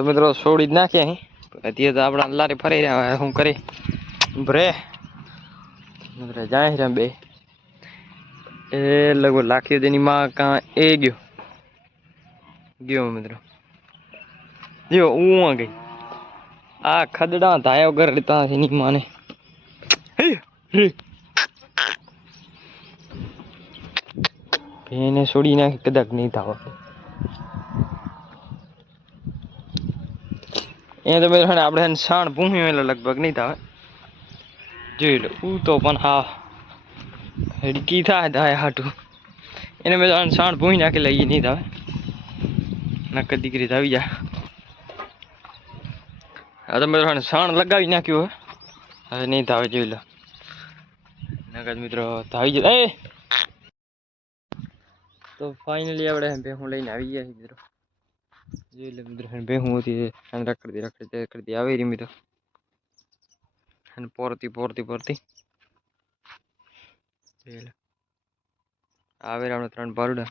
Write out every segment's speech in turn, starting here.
તો મિત્રો છોડી જ નાખ્યા અહીં અત્યારે તો આપણા લારી ફરી રહ્યા શું કરી ભરે મિત્રો જાય છે બે એ લગભગ લાખી તેની માં કાં એ ગયો મિત્રો જો હું ગઈ આ ખદડા ધાયા વગર લેતા એની માને એને છોડી નાખી કદાચ નહીં થાવ એ તો મેં આપણે શાણ ભૂમી એટલે લગભગ નહીં થાય જોઈ લો હું તો પણ હા હેડકી થાય ધાય હાટું એને મેં શાણ ભૂમી નાખી લઈએ નહીં થાય નકર દીકરી આવી જાય હા તો મેં શાણ લગાવી નાખ્યું હવે નહીં થાવે જોઈ લો નકર મિત્રો આવી જાય તો ફાઇનલી આપણે ભેહું લઈને આવી ગયા મિત્રો જોઈ લે મિત્રો ભેહું હતી રખડતી આવી રહી મિત્રો અને પોરતી જોઈ લે આવે આપણે 3 બારુડા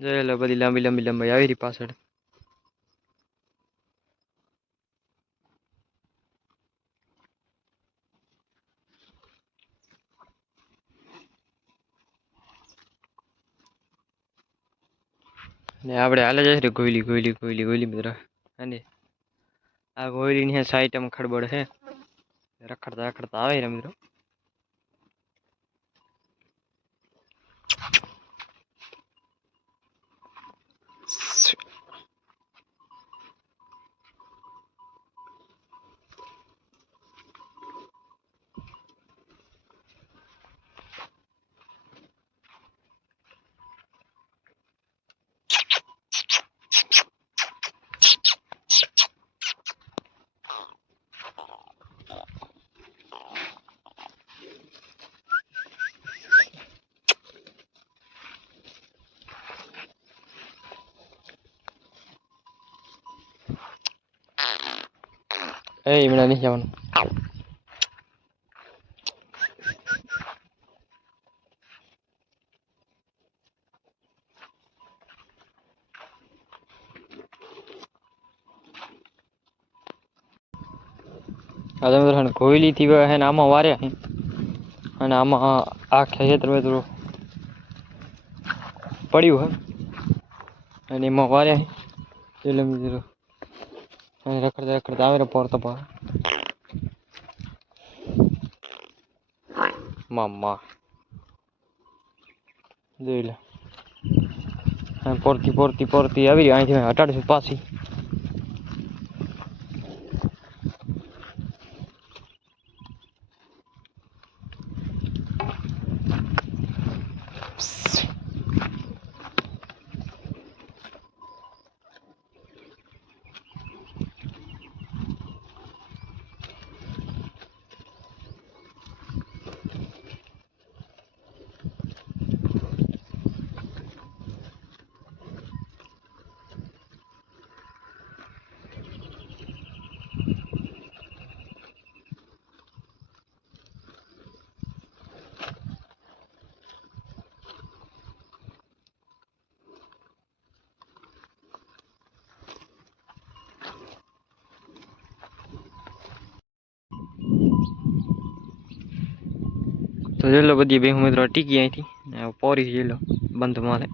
જોઈ લો બધી લાંબી આવી રહી પાછળ ને આપણે હાલે જાય ગોયલી મિત્રો અને આ ગોયલીની સાઈડ આમ ખડબડ છે રખડતા આવે ને મિત્રો એ મને નહીં જવાનું કોયલી થી હે ને આમાં વાર્યા અને આમાં આ ખેતર મિત્રો પડ્યું હે અને એમાં વાર્યા એટલે મિત્રો રખડતા આવે ને પોરતો પા મામા જોઈ લે પોરતી આવી રહી અહીંથી હટાડશું પાછી તો જોઈ લો બધી ભેહું મિત્રો ટીકી અહીંથી પોરી જોઈ લો બંધ મારે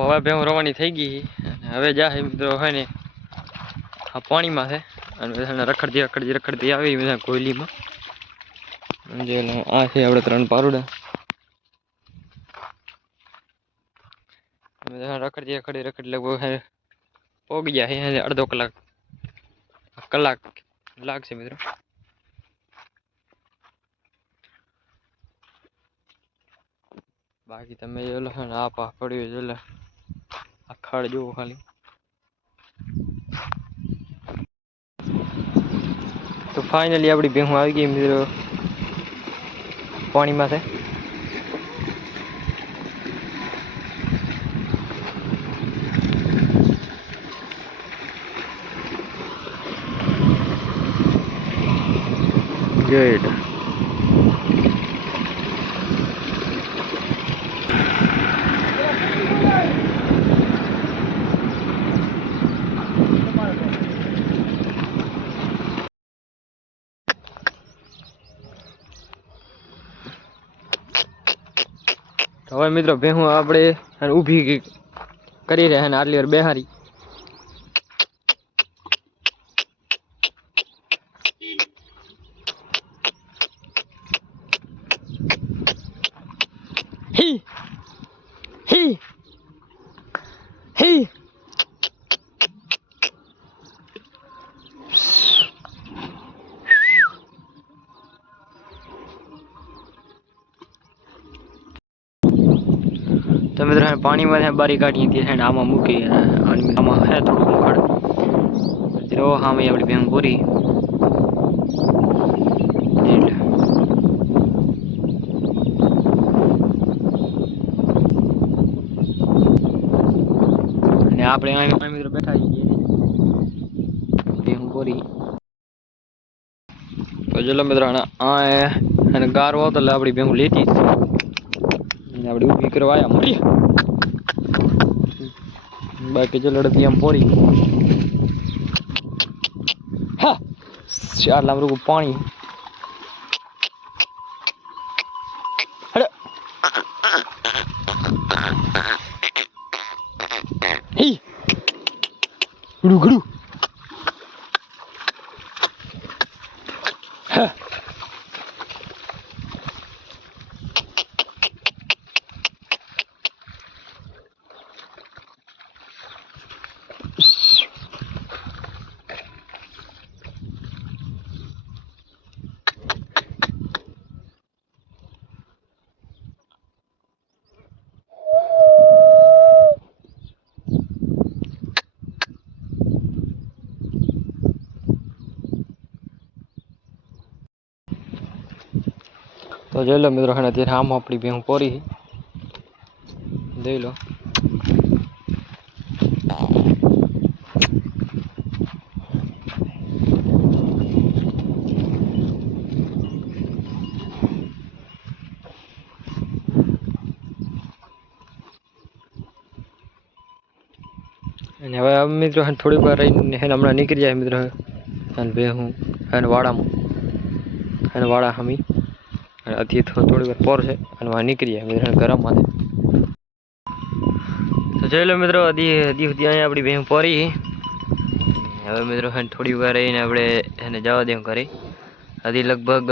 હવે ભેહું રવાની થઈ ગઈ અને હવે જાય મિત્રો હોય ને આ પાણીમાં છે અને બધાને રખડતી આવી બધા કોયલીમાં જે આ છે આપણે 3 પારુડા બધા રખડતી લગભગ પોગી ગયા છે અડધો કલાક લાગશે મિત્રો બાકી તમે જોઈ લો ને આ પા પડ્યું જોઈ લો આ ખડ જોવો ખાલી તો ફાઇનલી આપણી ભેહું આવી ગઈ મિત્રો પાણીમાં છે જોઈ લો હવે મિત્રો ભેહું આપણે ઊભી કરી રહ્યા ને આટલી વાર બેહારી હી હી હી તો મિત્રો પાણીમાં બારી કાઢી હતી આમાં મૂકી આમાં હે થોડું ખડ જો હા મેં આપણી ભેંસ પૂરી અને આપણે મિત્રો બેઠા છીએ ભેંસ પૂરી તો ચલો મિત્રો આ ગારો હતો એટલે આપણી ભેંસ લેતી આપણે ઊભી કરવા આવ્યા મળી બાકી જો લડતી આમ પોરી હા ચાર લામરું પાણી હડે હી ગુડુ ગુડુ હા તો જોઈ લો મિત્રો અત્યારે આમ આપણી ભેંસ પોરી જોઈ લો અને હવે મિત્રો થોડીક વાર રહીને હમણાં નીકળી જાય મિત્રો અને ભેહું અને વાળા હમી અતિ થોડી વાર પોર છે અને વાં નીકળી જાય મિત્રો ગરમમાં તો જોઈ લો મિત્રો હજી અહીંયા આપણી ભેંસ પોરી હવે મિત્રો થોડી વાર રહીને આપણે એને જવા દે કરી હજી લગભગ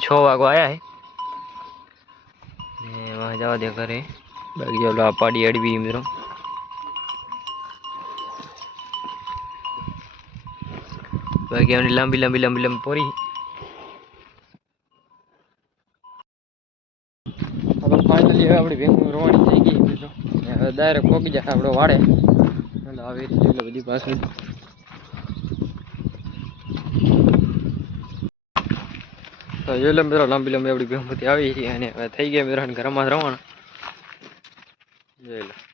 6 વાગવા આવ્યા છે ને વાં જવા દે કરે બાકી ચાલો આ પાડી અડવી મિત્રો બાકી એમની લાંબી પોરી ફાઇનલી હવે આપણી ભેંસ રવાની થઈ ગઈ મિત્રો હવે ડાયરેક્ટ પોગી જાય આપણો વાડે એટલે આવી રીતે બધી પાછળ તો જોઈ લો મિત્રો લાંબી આપણી ભેંસ બધી આવી છે અને હવે થઈ ગયા મિત્રો ઘરમાં રવાના જોઈ લો